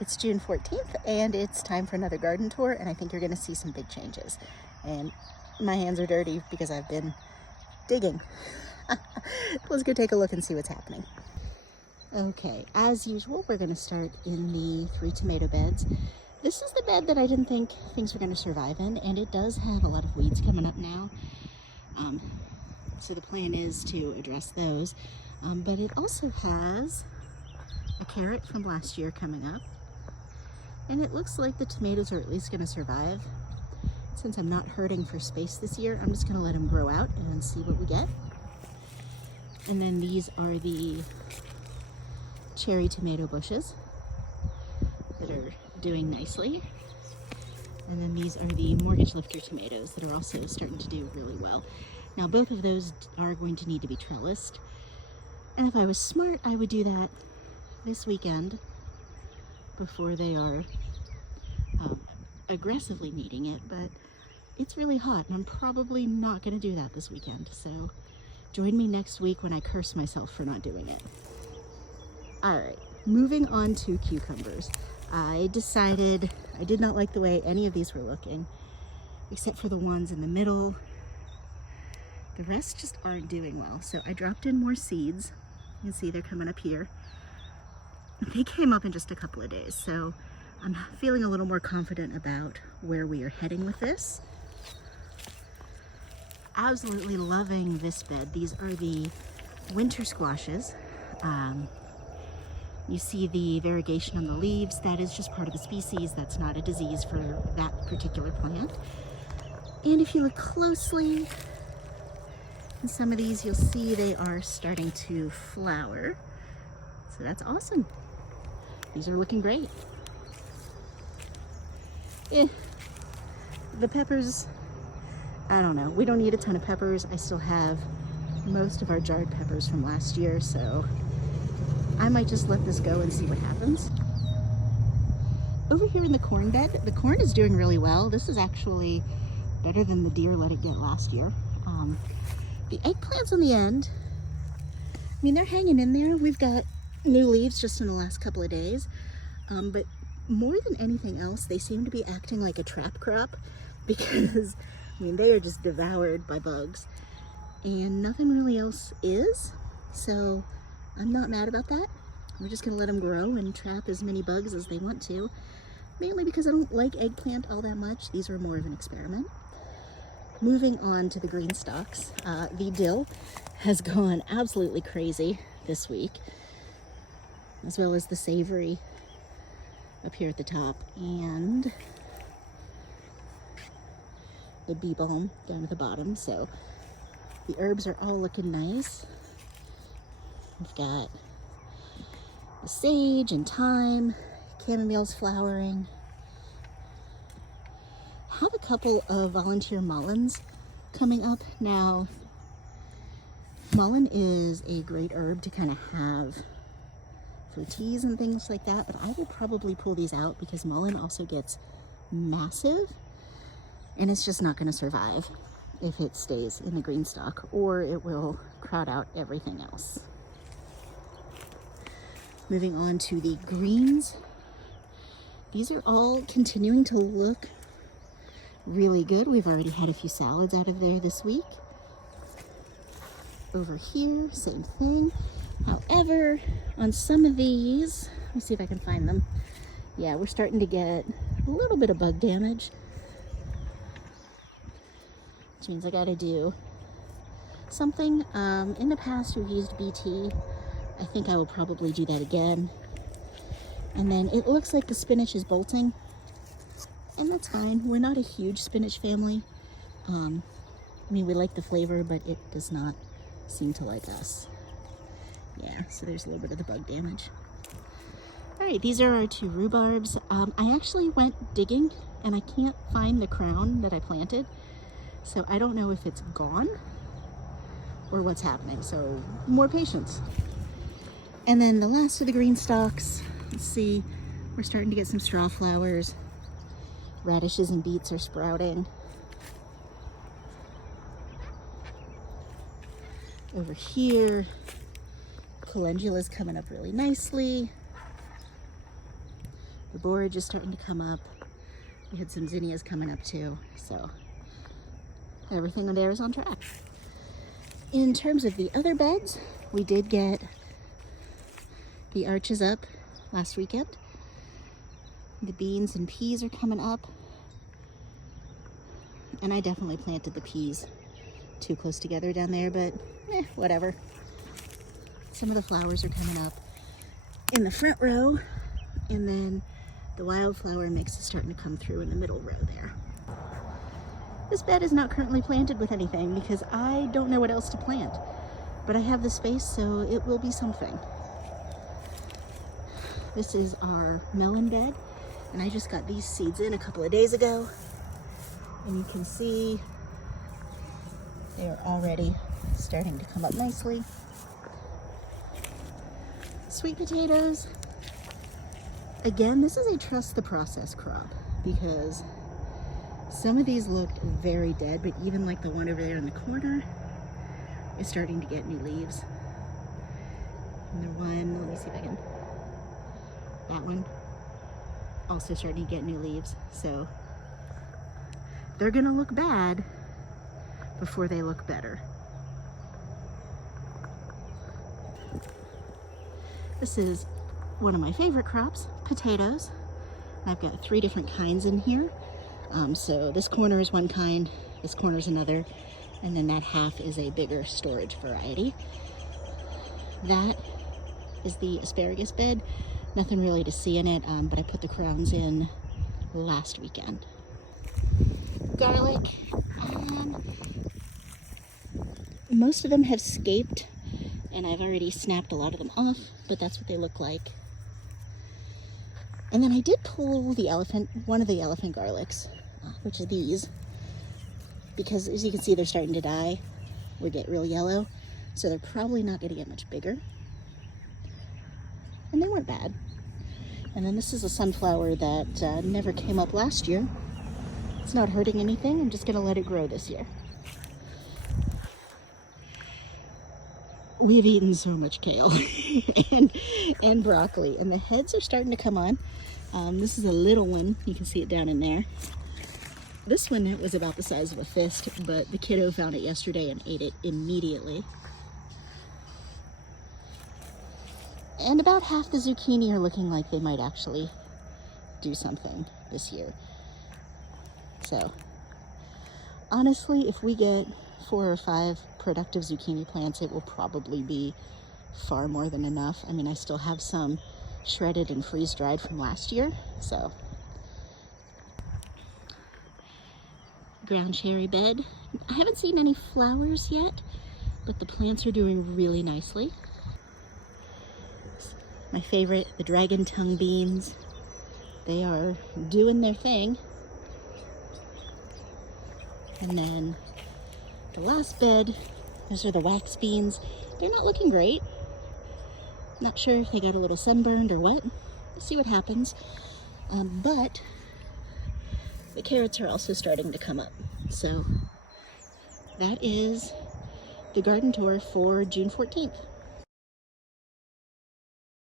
It's June 14th and it's time for another garden tour, and I think you're going to see some big changes. And my hands are dirty because I've been digging. Let's go take a look and see what's happening. Okay, as usual, we're going to start in the 3 tomato beds. This is the bed that I didn't think things were going to survive in, and it does have a lot of weeds coming up now. So the plan is to address those. But it also has a carrot from last year coming up. And it looks like the tomatoes are at least going to survive. Since I'm not hurting for space this year, I'm just going to let them grow out and see what we get. And then these are the cherry tomato bushes that are doing nicely. And then these are the mortgage lifter tomatoes that are also starting to do really well. Now both of those are going to need to be trellised. And if I was smart, I would do that this weekend before they are aggressively needing it, but it's really hot and I'm probably not going to do that this weekend. So join me next week when I curse myself for not doing it. All right, moving on to cucumbers. I decided I did not like the way any of these were looking, except for the ones in the middle. The rest just aren't doing well. So I dropped in more seeds. You can see they're coming up here. They came up in just a couple of days, so I'm feeling a little more confident about where we are heading with this. Absolutely loving this bed. These are the winter squashes. You see the variegation on the leaves. That is just part of the species. That's not a disease for that particular plant. And if you look closely, in some of these you'll see they are starting to flower. So that's awesome. These are looking great. The peppers, I don't know. We don't need a ton of peppers. I still have most of our jarred peppers from last year, so I might just let this go and see what happens. Over here in the corn bed, the corn is doing really well. This is actually better than the deer let it get last year. The eggplants on the end, I mean, they're hanging in there. We've got new leaves just in the last couple of days, but more than anything else, they seem to be acting like a trap crop because, I mean, they are just devoured by bugs and nothing really else is. So I'm not mad about that. We're just gonna let them grow and trap as many bugs as they want to, mainly because I don't like eggplant all that much. These are more of an experiment. Moving on to the green stalks, the dill has gone absolutely crazy this week, as well as the savory up here at the top and the bee balm down at the bottom. So the herbs are all looking nice. We've got the sage and thyme, chamomile's flowering. Have a couple of volunteer mulleins coming up. Now, mullein is a great herb to kind of have for teas and things like that, but I will probably pull these out because mullein also gets massive and it's just not going to survive if it stays in the green stalk, or it will crowd out everything else. Moving on to the greens. These are all continuing to look really good. We've already had a few salads out of there this week. Over here, same thing. However, on some of these, let me see if I can find them. Yeah, we're starting to get a little bit of bug damage, which means I gotta do something. In the past, we've used BT. I think I will probably do that again. And then it looks like the spinach is bolting, and that's fine. We're not a huge spinach family. I mean, we like the flavor, but it does not seem to like us. Yeah, so there's a little bit of the bug damage. All right, these are our 2 rhubarbs. I actually went digging and I can't find the crown that I planted. So I don't know if it's gone or what's happening. So more patience. And then the last of the green stalks, let's see, we're starting to get some straw flowers. Radishes and beets are sprouting. Over here, calendula's coming up really nicely. The borage is starting to come up. We had some zinnias coming up too, so everything there is on track. In terms of the other beds, we did get the arches up last weekend. The beans and peas are coming up. And I definitely planted the peas too close together down there, but whatever. Some of the flowers are coming up in the front row, and then the wildflower mix is starting to come through in the middle row there. This bed is not currently planted with anything because I don't know what else to plant, but I have the space, so it will be something. This is our melon bed, and I just got these seeds in a couple of days ago, and you can see they are already starting to come up nicely. Sweet potatoes. Again, this is a trust the process crop because some of these looked very dead, but even like the one over there in the corner is starting to get new leaves. And the one, let me see if I can, that one also starting to get new leaves. So they're gonna look bad before they look better. This is one of my favorite crops, potatoes. I've got 3 different kinds in here. So this corner is one kind, this corner is another, and then that half is a bigger storage variety. That is the asparagus bed. Nothing really to see in it, but I put the crowns in last weekend. Garlic. Most of them have scaped, and I've already snapped a lot of them off, but that's what they look like. And then I did pull one of the elephant garlics, which is these, because as you can see, they're starting to die or get real yellow, so they're probably not going to get much bigger. And they weren't bad. And then this is a sunflower that never came up last year. It's not hurting anything. I'm just going to let it grow this year. We've eaten so much kale and broccoli, and the heads are starting to come on. This is a little one. You can see it down in there. This one was about the size of a fist, but the kiddo found it yesterday and ate it immediately. And about half the zucchini are looking like they might actually do something this year. So, honestly, if we get 4 or 5 productive zucchini plants, it will probably be far more than enough. I mean, I still have some shredded and freeze-dried from last year, so. Ground cherry bed. I haven't seen any flowers yet, but the plants are doing really nicely. My favorite, the dragon tongue beans. They are doing their thing. And then the last bed, those are the wax beans. They're not looking great. Not sure if they got a little sunburned or what. Let's see what happens. But the carrots are also starting to come up. So that is the garden tour for June 14th.